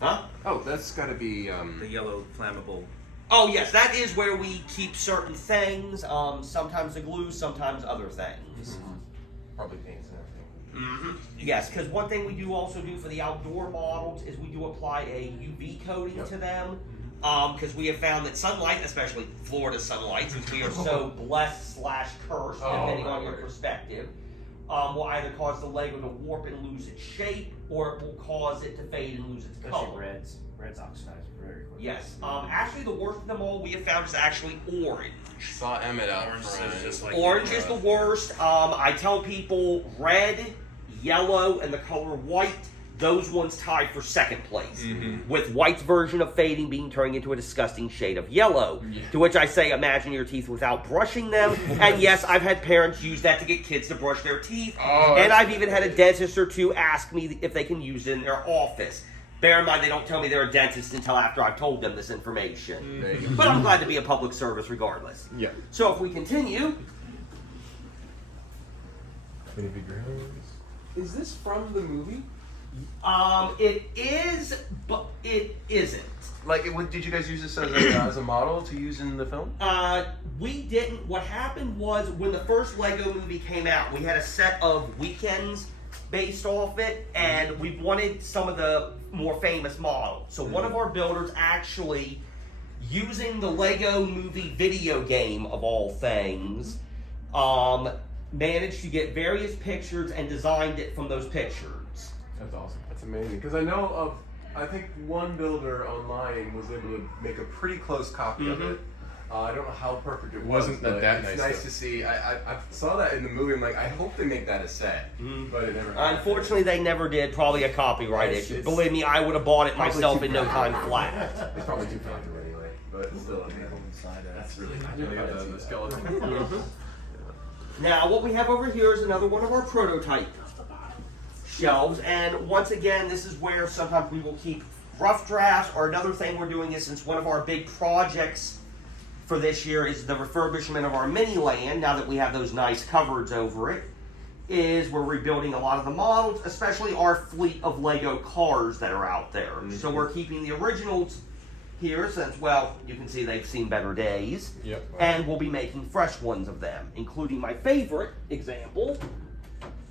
Huh? Oh, that's got to be The yellow flammable. Oh, yes, that is where we keep certain things. Sometimes the glue, sometimes other things. probably paints and everything. Yes, because one thing we do also do for the outdoor models is we do apply a UV coating to them. Because we have found that sunlight, especially Florida sunlight, since we are so blessed / cursed, depending on your perspective, will either cause the Lego to warp and lose its shape, or it will cause it to fade and lose its color. Reds oxidize very quickly. Yes. Actually, the worst of them all we have found is actually orange. Saw Emmett out Orange front. is just like Orange is the worst. I tell people red, yellow, and the color white. Those ones tie for second place, with white's version of fading being turned into a disgusting shade of yellow. Yeah. To which I say, imagine your teeth without brushing them. And yes, I've had parents use that to get kids to brush their teeth. And I've even had a dentist or two ask me if they can use it in their office. Bear in mind, they don't tell me they're a dentist until after I've told them this information. But I'm glad to be a public service regardless. Yeah. So if we continue... Is this from the movie? It is, but it isn't. Like, did you guys use this as a model to use in the film? We didn't. What happened was when the first Lego movie came out, we had a set of weekends based off it, and we wanted some of the more famous models. So one of our builders actually, using the Lego movie video game of all things, managed to get various pictures and designed it from those pictures. That's awesome. That's amazing. Because I know of, I think one builder online was able to make a pretty close copy of it. I don't know how perfect it was. Wasn't that it's nice? Nice to see. I saw that in the movie. I'm like, I hope they make that a set. But it never happened. Unfortunately, they never did. Probably a copyright issue. Believe me, I would have bought it myself in no time flat. It's probably too fragile anyway. But still, that's really nice. The skeleton. Now, what we have over here is another one of our prototype shelves, and once again, this is where sometimes we will keep rough drafts, or another thing we're doing is, since one of our big projects for this year is the refurbishment of our Miniland, now that we have those nice cupboards over it, is we're rebuilding a lot of the models, especially our fleet of Lego cars that are out there. So we're keeping the originals here since, well, you can see they've seen better days. Yep. And we'll be making fresh ones of them, including my favorite example,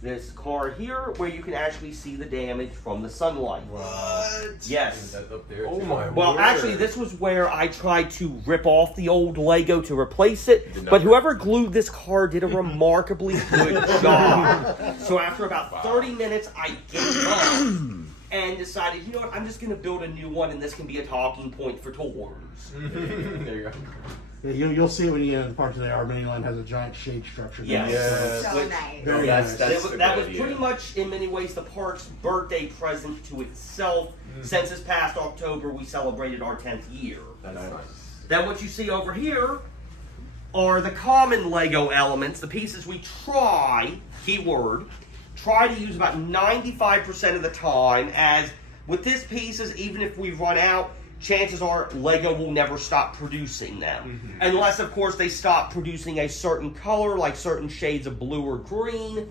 this car here, where you can actually see the damage from the sunlight. What? Yes. Up there Oh my Well, word. actually, this was where I tried to rip off the old Lego to replace it, but whoever glued this car did a remarkably good job. So after about 30 minutes, I gave up and decided, you know what, I'm just going to build a new one, and this can be a talking point for tours. There you go. Yeah, you'll see it when you get in the park today. Our Miniland has a giant shade structure. Yes. Yes. So nice. Very That's nice. That was pretty much, in many ways, the park's birthday present to itself. Since this past October, we celebrated our 10th year. That's nice. Then what you see over here are the common Lego elements, the pieces we try, keyword, try to use about 95% of the time, as with these pieces, even if we run out, chances are Lego will never stop producing them. Unless, of course, they stop producing a certain color, like certain shades of blue or green.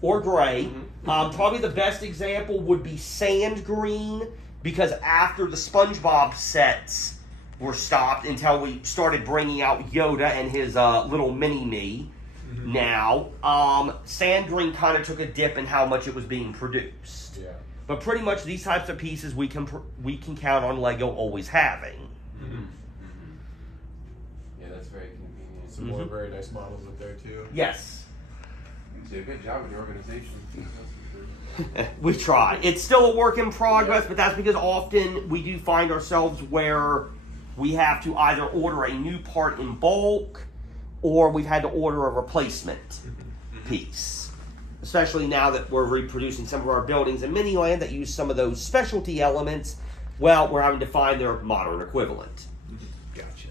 Or gray. Probably the best example would be sand green, because after the SpongeBob sets were stopped until we started bringing out Yoda and his little mini-me, now, sand green kind of took a dip in how much it was being produced. Yeah. But pretty much these types of pieces we can count on Lego always having. Yeah, that's very convenient. Some more very nice models up there too. Yes. You do a good job with your organization. We try. It's still a work in progress, but that's because often we do find ourselves where we have to either order a new part in bulk, or we've had to order a replacement piece. Especially now that we're reproducing some of our buildings in Miniland that use some of those specialty elements, well, we're having to find their modern equivalent. Gotcha.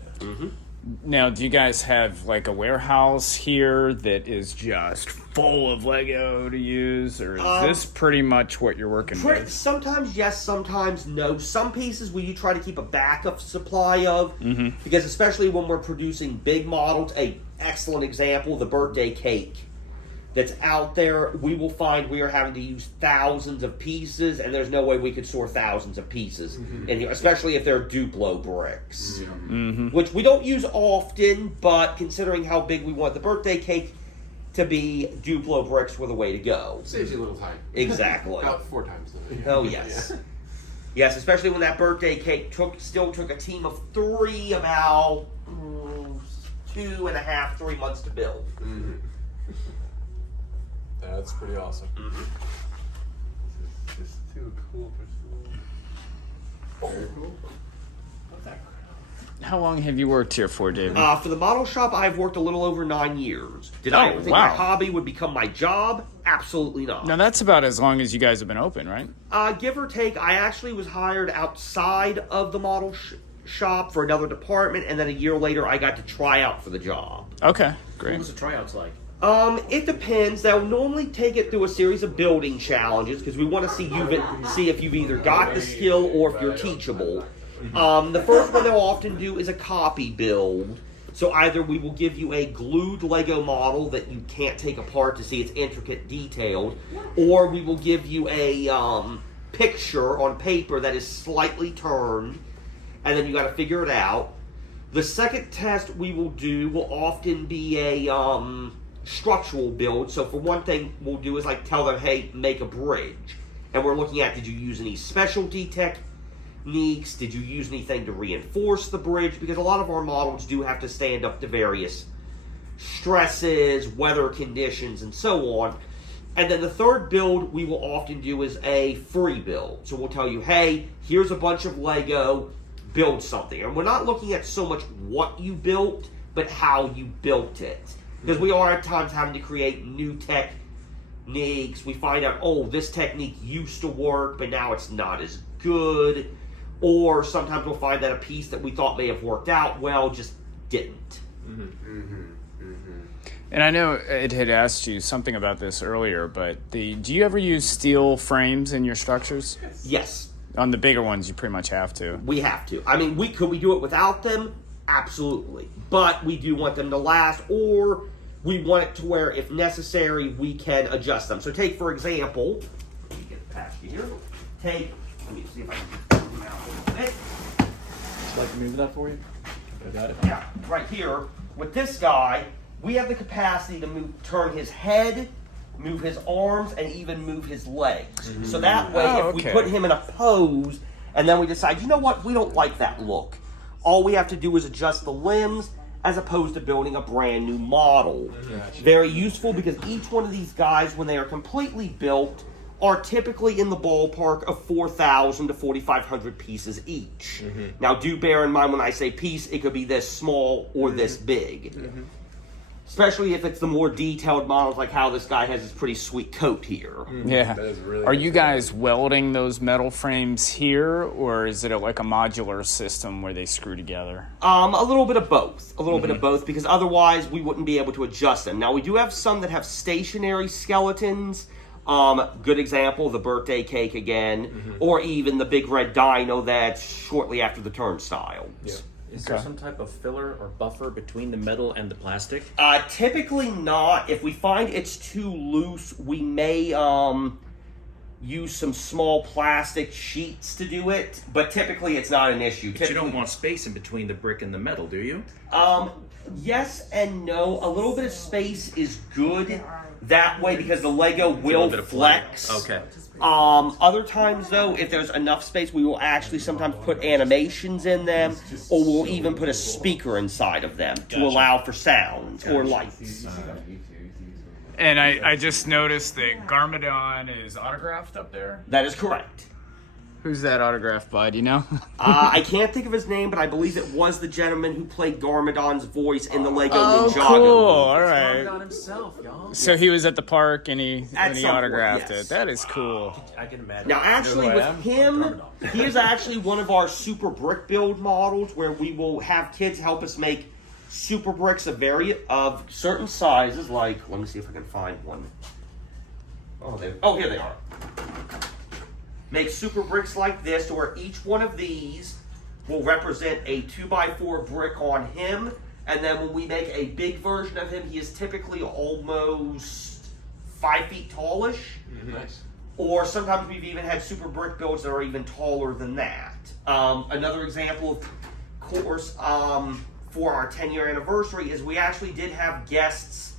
Now, do you guys have like a warehouse here that is just full of Lego to use, or is this pretty much what you're working with? Sometimes yes, sometimes no. Some pieces we do try to keep a backup supply of, because especially when we're producing big models, a excellent example, the birthday cake that's out there, we will find we are having to use thousands of pieces, and there's no way we could store thousands of pieces in here, especially if they're Duplo bricks, which we don't use often, but considering how big we want the birthday cake to be, Duplo bricks were the way to go. Saves you a little time. Exactly. About 4 times. Oh, yes. Yes, especially when that birthday cake still took a team of 3 about 2.5, 3 months to build. That's pretty awesome. This is too cool for school. Very cool. How long have you worked here for, David? For the model shop, I've worked a little over 9 years. Did I ever think my hobby would become my job? Absolutely not. Now, that's about as long as you guys have been open, right? Give or take, I actually was hired outside of the model shop for another department, and then a year later, I got to try out for the job. Okay, great. What was the tryouts like? It depends. They'll normally take it through a series of building challenges because we want to see if you've either got the skill or if you're teachable. The first one they'll often do is a copy build. So either we will give you a glued Lego model that you can't take apart to see its intricate details, or we will give you a picture on paper that is slightly turned, and then you got to figure it out. The second test we will do will often be a structural build. So for one thing we'll do is like tell them, hey, make a bridge. And we're looking at, did you use any specialty techniques? Did you use anything to reinforce the bridge? Because a lot of our models do have to stand up to various stresses, weather conditions, and so on. And then the third build we will often do is a free build. So we'll tell you, hey, here's a bunch of Lego, build something. And we're not looking at so much what you built, but how you built it. Because we are at times having to create new techniques. We find out, oh, this technique used to work, but now it's not as good. Or sometimes we'll find that a piece that we thought may have worked out well just didn't. And I know Ed had asked you something about this earlier, but do you ever use steel frames in your structures? Yes. On the bigger ones, you pretty much have to. We have to. I mean, could we do it without them? Absolutely. But we do want them to last, or we want it to where, if necessary, we can adjust them. So take, for example, let me get past you here. Let me see if I can move them out a little bit. Would you like to move that for you? I got it. Yeah, right here. With this guy, we have the capacity to turn his head, move his arms, and even move his legs. So that way, if we put him in a pose, and then we decide, you know what, we don't like that look, all we have to do is adjust the limbs, as opposed to building a brand new model. Very useful, because each one of these guys, when they are completely built, are typically in the ballpark of 4,000 to 4,500 pieces each. Now, do bear in mind when I say piece, it could be this small or this big. Especially if it's the more detailed models, like how this guy has this pretty sweet coat here. Yeah. That is really Are nice. you guys welding those metal frames here, or is it like a modular system where they screw together? A little bit of both. A little bit of both, because otherwise we wouldn't be able to adjust them. Now, we do have some that have stationary skeletons. Good example, the birthday cake again, or even the big red dino that's shortly after the turnstiles. Yeah. Is there some type of filler or buffer between the metal and the plastic? Typically not. If we find it's too loose, we may use some small plastic sheets to do it, but typically it's not an issue. But you don't want space in between the brick and the metal, do you? Yes and no. A little bit of space is good that way, because the Lego will flex. Okay. Other times, though, if there's enough space, we will actually sometimes put animations in them, or we'll even put a speaker inside of them to allow for sounds or lights. And I just noticed that Garmadon is autographed up there. That is correct. Who's that autographed by, do you know? I can't think of his name, but I believe it was the gentleman who played Garmadon's voice in the Lego Oh, Ninjago. cool. All right. Garmadon himself, y'all. So he was at the park and he At some point, autographed yes. it. That is cool. I can imagine. Now, actually, You know who I with am? him, he is actually one of our super brick build models, where we will have kids help us make super bricks of certain sizes. Like, let me see if I can find one. Oh, here they are. Make super bricks like this, where each one of these will represent a 2x4 brick on him, and then when we make a big version of him, he is typically almost 5 feet tallish. Nice. Or sometimes we've even had super brick builds that are even taller than that. Another example, of course, for our 10-year anniversary is we actually did have guests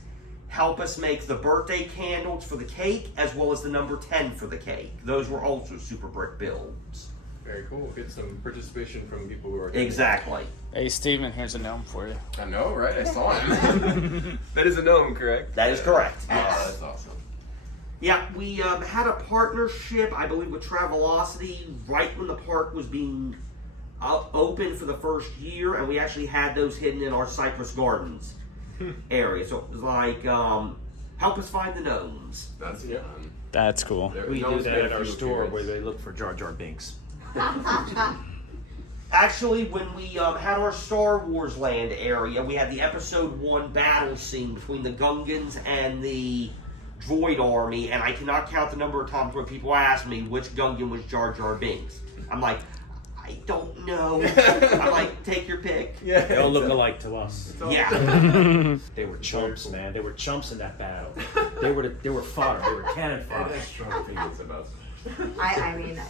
help us make the birthday candles for the cake as well as the number 10 for the cake. Those were also super brick builds. Very cool. Get some participation from people who are Exactly. Hey, Steven, here's a gnome for you. I know, right? I saw it. That is a gnome, correct? That is correct. Oh, Yes. that's awesome. Yeah, we had a partnership, I believe, with Travelocity right when the park was being open for the first year, and we actually had those hidden in our Cypress Gardens area. So it was like, help us find the gnomes. That's fun. That's cool. We do Gnomes that made at a our few store appearances. where they look for Jar Jar Binks. Actually, when we had our Star Wars land area, we had the Episode 1 battle scene between the Gungans and the Droid Army, and I cannot count the number of times where people ask me which Gungan was Jar Jar Binks. I'm like, I don't know. I'm like, take your pick. Yeah. They all look alike to us. Yeah. They were chumps, man. They were chumps in that battle. They were fodder. They were cannon I have fodder. strong feelings about I mean,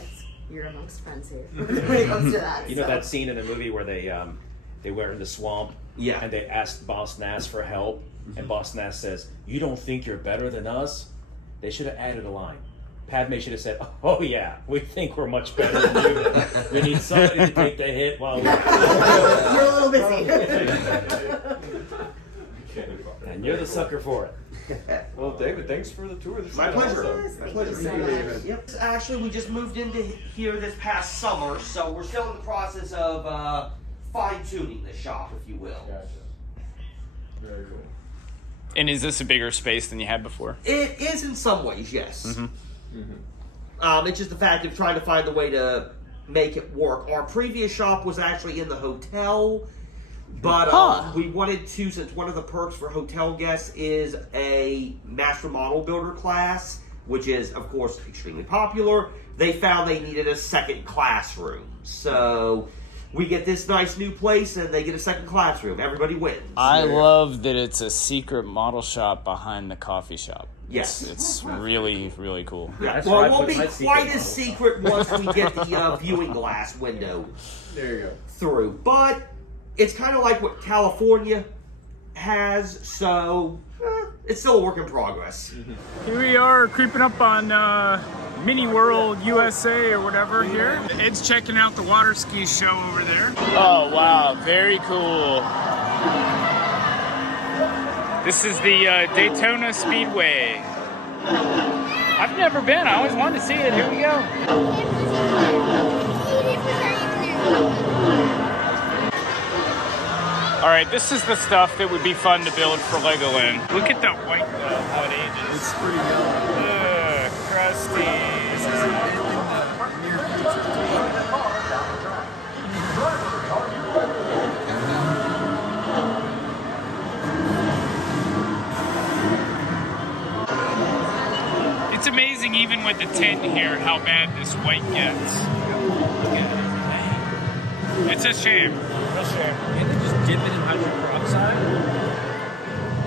you're amongst friends here when it comes to that. You know so. that scene in the movie where they were in the swamp Yeah. and they asked Boss Nass for help, and Boss Nass says, "You don't think you're better than us?" They should have added a line. Padme should have said, "Oh yeah, we think we're much better than you. We need somebody to take the hit while we're You're a little busy. and you're the sucker for it." Well, David, thanks for the tour. This My has been pleasure. awesome. My pleasure. Thank you so much. Yep. Actually, we just moved into here this past summer, so we're still in the process of fine-tuning the shop, if you will. Gotcha. Very cool. And is this a bigger space than you had before? It is in some ways, yes. Mm-hmm. It's just the fact of trying to find a way to make it work. Our previous shop was actually in the hotel, but we wanted to, since one of the perks for hotel guests is a master model builder class, which is, of course, extremely popular, they found they needed a second classroom. So we get this nice new place, and they get a second classroom. Everybody wins. I love that it's a secret model shop behind the coffee shop. Yes. It's really, really cool. Yeah. That's Well, where it I won't put be my quite secret as secret once we get the viewing glass window There you go. through. But it's kind of like what California has, so it's still a work in progress. Here we are creeping up on Mini World USA or whatever here. Ed's checking out the water ski show over there. Oh, wow. Very cool. This is the Daytona Speedway. I've never been. I always wanted to see it. Here we go. All right, this is the stuff that would be fun to build for Legoland. Look at that white glove, how it ages. It's pretty young. Crusty. It's amazing, even with the tint here, how bad this white gets. Look at it. It's a shame. Real shame. Can't they just dip it in hydrogen peroxide?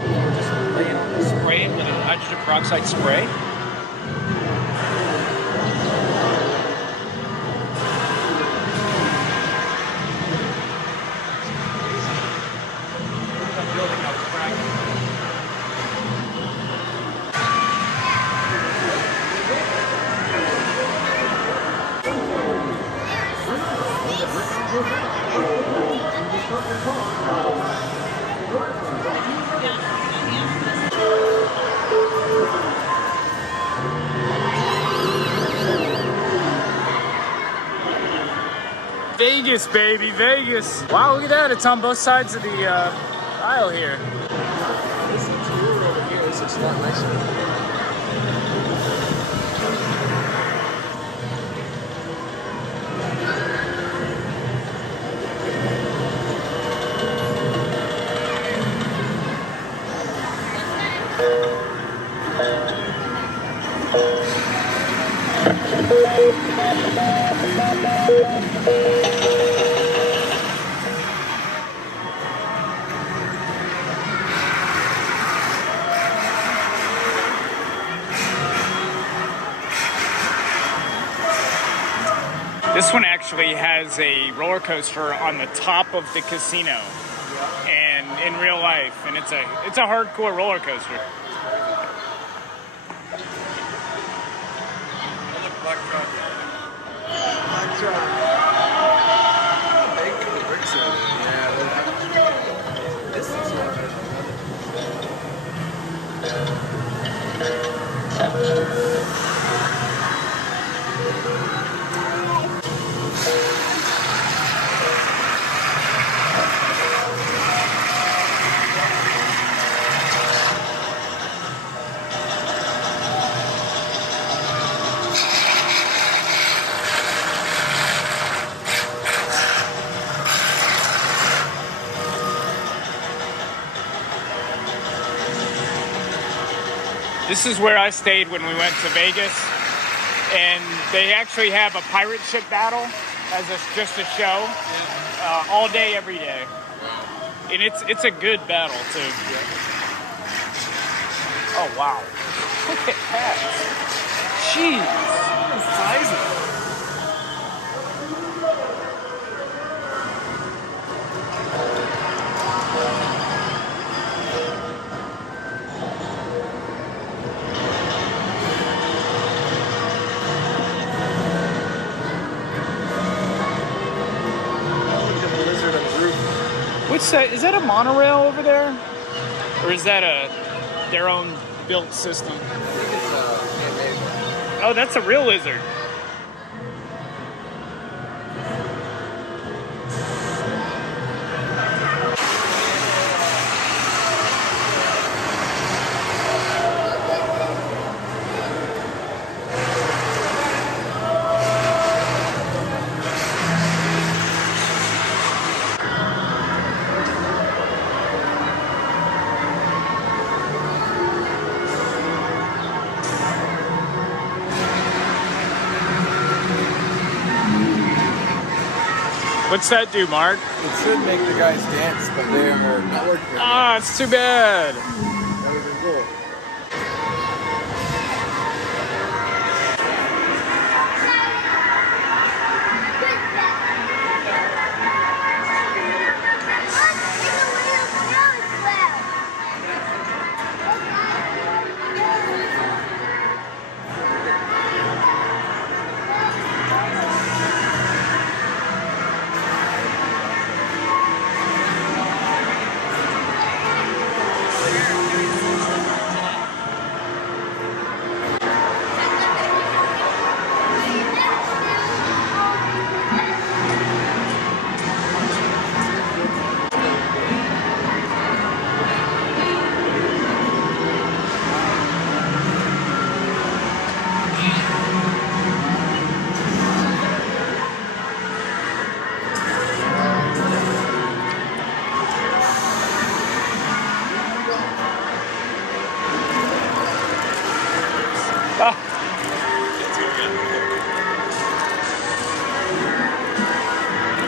Or just spray it with a hydrogen peroxide spray? Vegas, baby, Vegas. Wow, look at that. It's on both sides of the aisle here. This looks weird over here. This looks a lot nicer. This one actually has a roller coaster on the top of the casino, and in real life, and it's a hardcore roller coaster. Black truck. Big the bricks in it. Yeah. This is This is where I stayed when we went to Vegas, and they actually have a pirate ship battle as just a show, all day, every day, and it's a good battle too. Oh wow! Look at that! Jeez, what size is it? What's that? Is that a monorail over there, or is that their own built system? I think it's handmade. Oh, that's a real lizard. What's that do, Mark? It should make the guys dance, but they are not working. Ah, it's too bad. That would have been cool.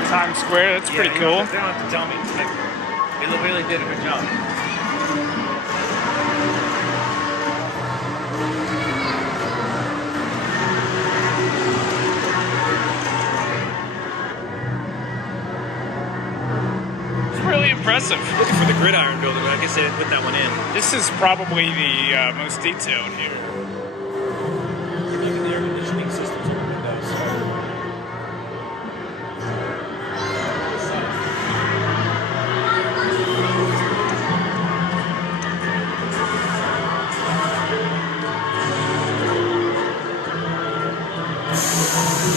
Times Square, that's pretty cool. They don't have to tell me. They really did a good job. It's really impressive. Looking for the Gridiron Building, but I guess they didn't put that one in. This is probably the most detailed here. Even the air conditioning systems on the windows.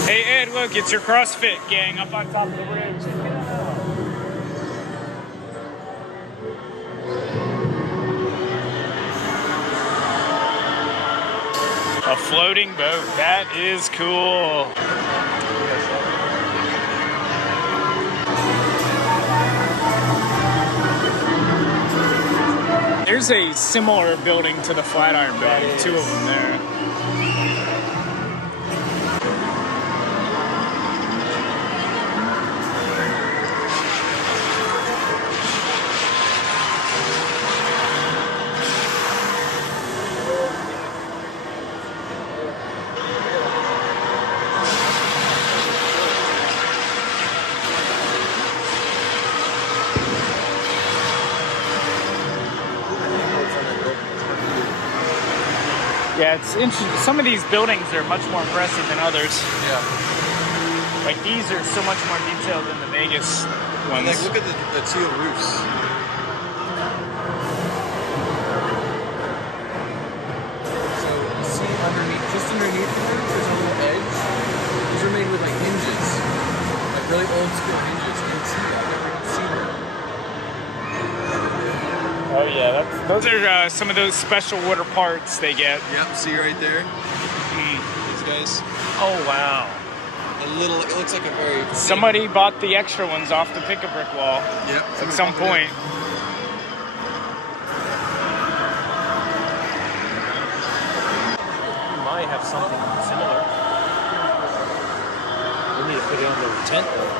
Hey Ed, look, it's your CrossFit gang up on top of the ridge. A floating boat, that is cool. There's a similar building to the Flatiron Building, two of them there. Yeah, it's interesting. Some of these buildings are much more impressive than others. Yeah. Like these are so much more detailed than the Vegas ones. Like, look at the teal roofs. So, you see underneath, just underneath there, there's a little edge. These are made with like hinges. Like really old school hinges. You can see that. Never even seen that. Oh yeah, those are some of those special water parts they get. Yep, see right there? These guys. Oh wow. A little, it looks like a very... Somebody bought the extra ones off the pick-a-brick wall Yep. at some point. You might have something similar. We need to put it on the tent though.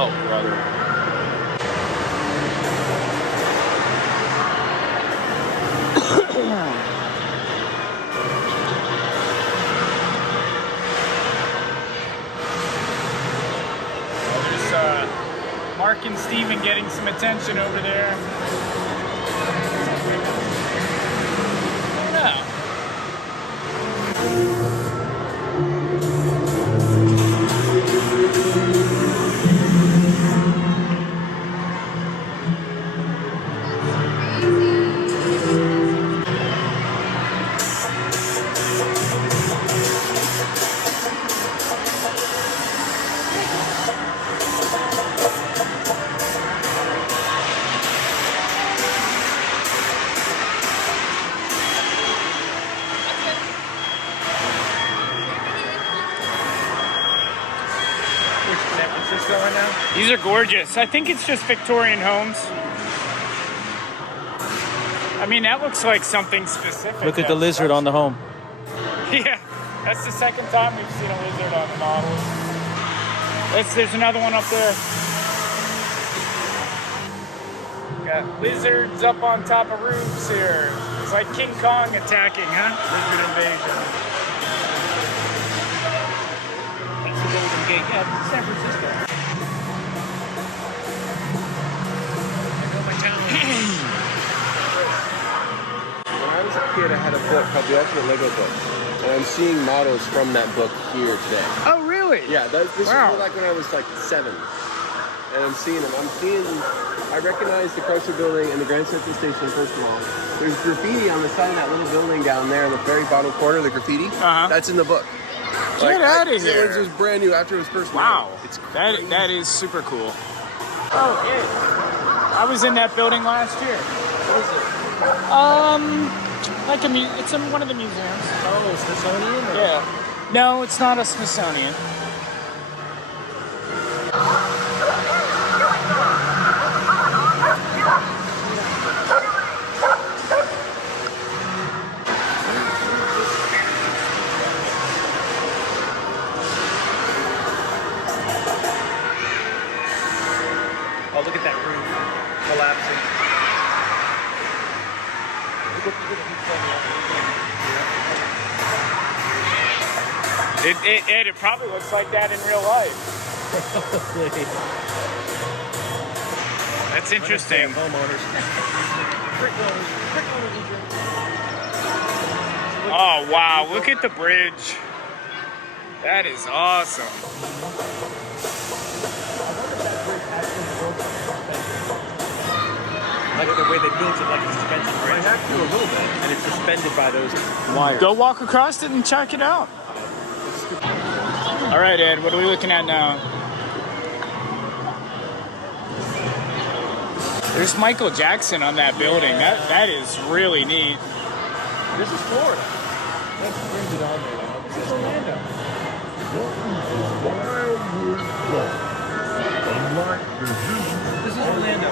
Oh, brother. There's Mark and Steven getting some attention over there. I don't know. These are gorgeous. I think it's just Victorian homes. I mean, that looks like something specific. Look at the lizard on the home. Yeah, that's the second time we've seen a lizard on the models. There's another one up there. Got lizards up on top of roofs here. It's like King Kong attacking, huh? Lizard invasion. That's the Golden Gate. Yeah, San Francisco. When I was a kid, I had a book called The Ultimate Lego Book, and I'm seeing models from that book here today. Oh, really? Yeah, this Wow. was like when I was like 7, and I'm seeing them. I recognize the Chrysler Building and the Grand Central Station. First of all, there's graffiti on the side of that little building down there in the very bottom corner. The graffiti, that's in the book. Get out of here! It was brand new after it was first made. Wow, It's crazy. that is super cool. Oh, yeah. I was in that building last year. What is it? Like it's in one of the museums. Oh, Smithsonian? Or? Yeah. No, it's not a Smithsonian. Oh, look at that roof collapsing. It probably looks like that in real life. That's interesting. Homeowners. Oh wow, look at the bridge. That is awesome. Like the way they built it, like a suspension bridge. I have to a little bit. And it's suspended by those wires. Go walk across it and check it out. All right, Ed, what are we looking at now? There's Michael Jackson on that building. That is really neat. This is Florida. That brings it on there now. This is Orlando. This is Orlando.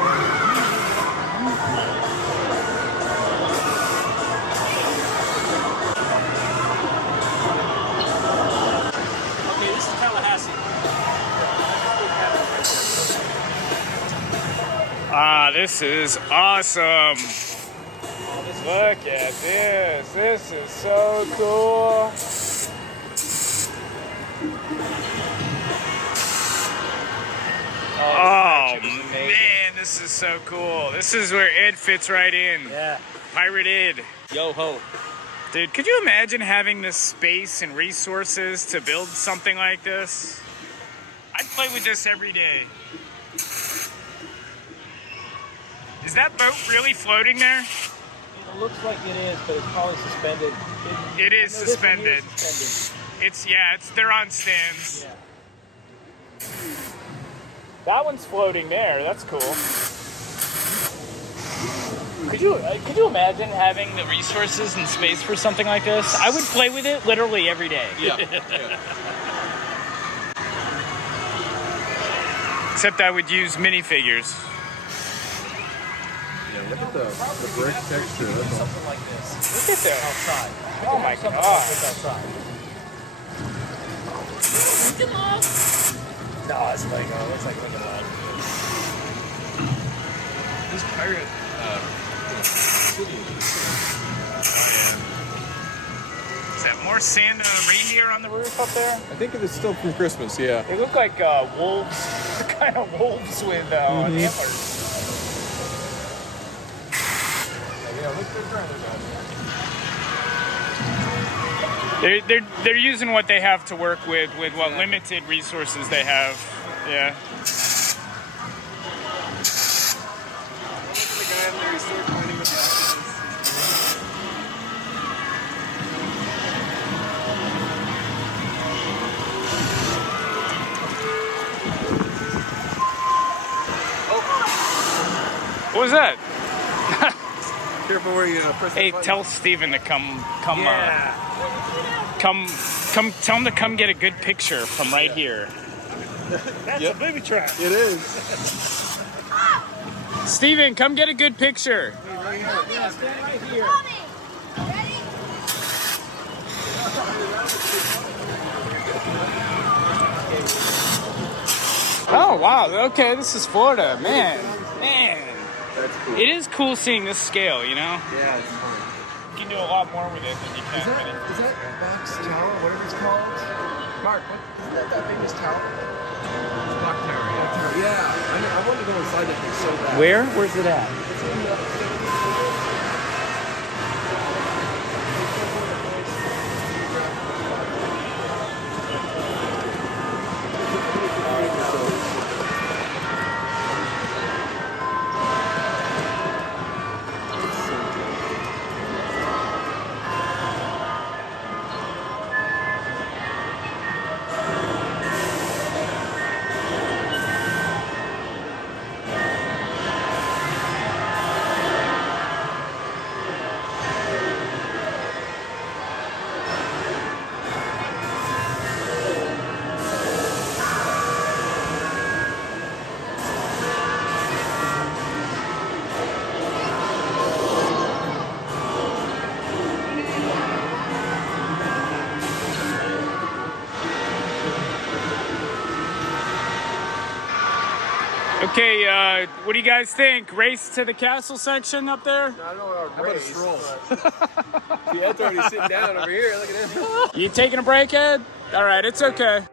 Okay, this is Tallahassee. Ah, this is awesome. Look at this. This is so cool. Oh man, this is so cool. This is where Ed fits right in. Yeah. Pirated. Yo ho. Dude, could you imagine having the space and resources to build something like this? I'd play with this every day. Is that boat really floating there? It looks like it is, but it's probably suspended. It is No, this one here suspended. is suspended. They're on stands. Yeah. That one's floating there. That's cool. Could you imagine having the resources and space for something like this? I would play with it literally every day. Yeah. Except I would use minifigures. Yeah, look at the brick texture. That's all. Something like this. Look at that. Outside. Oh my Something god. like this outside. No, it's Lego. It looks like Lego. This pirate Is that more Santa reindeer on the roof up there? I think it's still from Christmas, yeah. They look like wolves, kind of wolves with antlers. They're using what they have to work with what limited resources they have. Yeah. What was that? Careful where you press the Hey, button. tell Steven to come, tell him to come get a good picture from right here. That's a booby trap. It is. Steven, come get a good picture. Oh, wow. Okay, this is Florida. Man. That's cool. It is cool seeing this scale, you know? Yeah, it's fun. You can do a lot more with it than you can Is with it. that Box Tower, whatever it's called? Mark, isn't that biggest tower? Clock Tower, yeah. Yeah, I want to go inside that thing so bad. Where? Where's it at? It's in the... Okay, what do you guys think? Race to the castle section up there? I don't know how about a stroll? See, Ed's already sitting down over here. Look at him. You taking a break, Ed? All right, it's okay.